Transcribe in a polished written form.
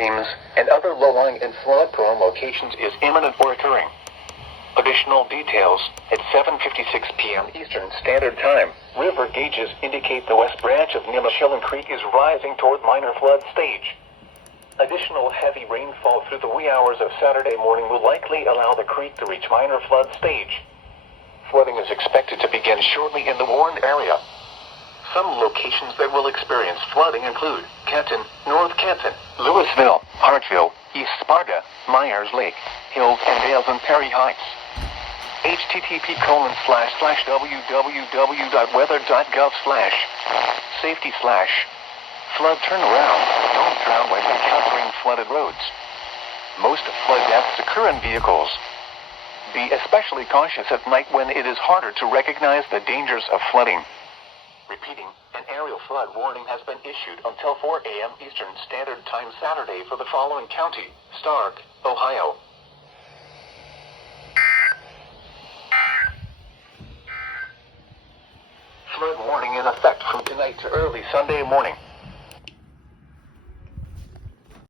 streams, and other low-lying and flood-prone locations is imminent or occurring. Additional details, at 7:56 p.m. Eastern Standard Time, river gauges indicate the west branch of Nimishillen Creek is rising toward minor flood stage. Additional heavy rainfall through the wee hours of Saturday morning will likely allow the creek to reach minor flood stage. Flooding is expected to begin shortly in the warned area. Some locations that will experience flooding include Canton, North Canton, Louisville, Hartsville, East Sparta, Myers Lake, Hills and Dales, and Perry Heights. http://www.weather.gov/safety/flood turnaround. Don't drown when encountering flooded roads. Most flood deaths occur in vehicles. Be especially cautious at night when it is harder to recognize the dangers of flooding. Repeating, an aerial flood warning has been issued until 4 a.m. Eastern Standard Time Saturday for the following county: Stark, Ohio. Flood warning in effect from tonight to early Sunday morning.